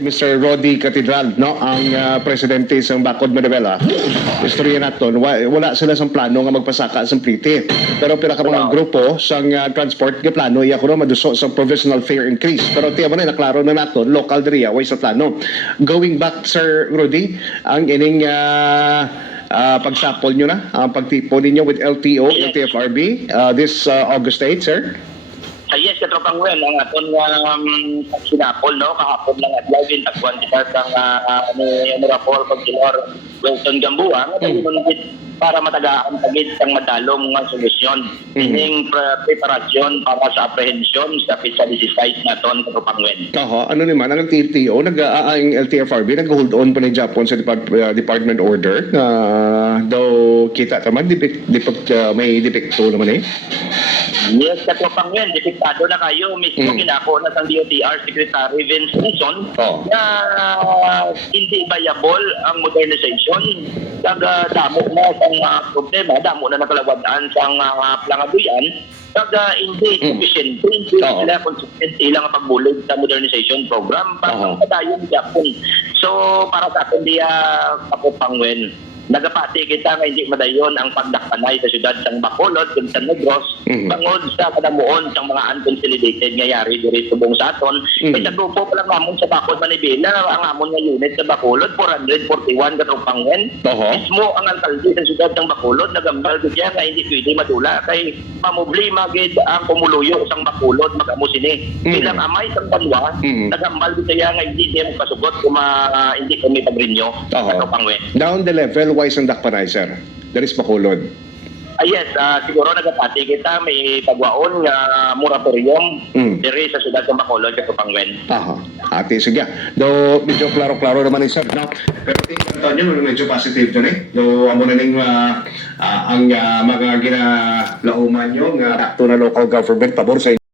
Mr. Rodi Catedral, no, ang presidente sa Bacod, Manibela. Istorya naton, wala sila sa plano nga magpasaka sa plite. Pero pila ka mga grupo sa transport nga plano iya kuno maduso sa provisional fare increase. Pero tiya mo na naklaro na naton local diriya way sa plano. Going back, Sir Rodi, ang ining pagsapol nyo na, ang pagtipo ninyo with LTO, LTFRB this August 8, sir? Yes, katropang Wen, ang aton sinapol, no? Kahapon lang at laging tagpuan kita ni Honorable Pagkilor Wilson Gambuang para matagaan tagit ang madalong nga solusyon. Ining preparasyon para sa apprehension sa pizza 16 naton katropang Wen. Ano naman, ang TTO, ang LTFRB, nag-hold on pa ni Japon sa department order na daw kita naman, may depekto naman eh. Yes, katropang Wen, depektado na kayo. Mismo ginako na sa DOTR Secretary Vince Wilson na hindi viable ang modernization. Damo na sa problema, damo na nakalawadaan sa plangabuyan. Hindi sufficient, hindi sila consistent ilang pagbulig sa modernization program para padayon Japon. So, para sa atin diya katropang Wen, nagapati kita nga hindi madayon ang pagdakpanay sa syudad sang Bacolod, kung San Negros, bangod sa kadamuon sang mga unconsolidated nga yari diri subong sa aton. May grupo pa lang namon sa Bacod, Manibela, ang amon nga unit sa Bacolod, 441 katropang Wen. Mismo ang alkalde sa syudad sang Bacolod, nagambal siya nga hindi pwede madula kay mamoblema gid ang pumuluyo sang Bacolod magamo sini. Bilang amay sang Banwa, nagambal siya nga hindi niya magpasugot kung hindi kami pagrinyo katropang Wen. Down the level wise ang dakpanay, sir. There is Bacolod. Yes, siguro nagapati kita may pagwaon nga moratorium diri sa syudad ng Bacolod katropang Wen. Ate, sige. Do medyo klaro-klaro naman ni sir, no? Pero tingnan nyo, medyo positive dyan eh. Do amo na ning ang mga ginalauman nyo nga akto na local government pabor sa